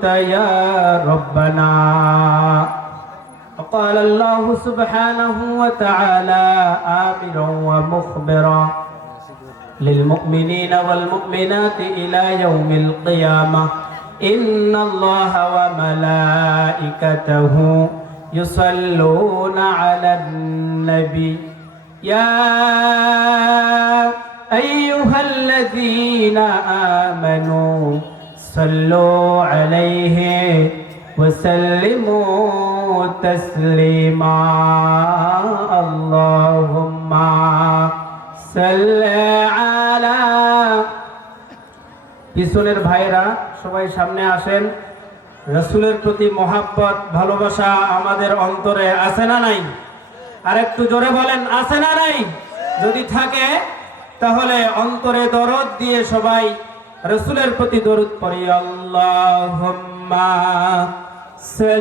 قلت يا ربنا. وقال الله سبحانه وتعالى آمرا ومخبرا للمؤمنين والمؤمنات إلى يوم القيامة إن الله وملائكته يصلون على النبي يا أيها الذين آمنوا صلوا عليه وسلموا تسليما اللهم صل على. পিছনের ভাইরা সবাই সামনে আসেন। রাসূলের প্রতি মহব্বত ভালোবাসা আমাদের অন্তরে আছে না নাই? আর একটু জোরে বলেন, আছে না নাই? যদি থাকে তাহলে অন্তরে দরদ দিয়ে সবাই রাসূলের প্রতি দরুদ পড়ি। আল্লাহুম্মা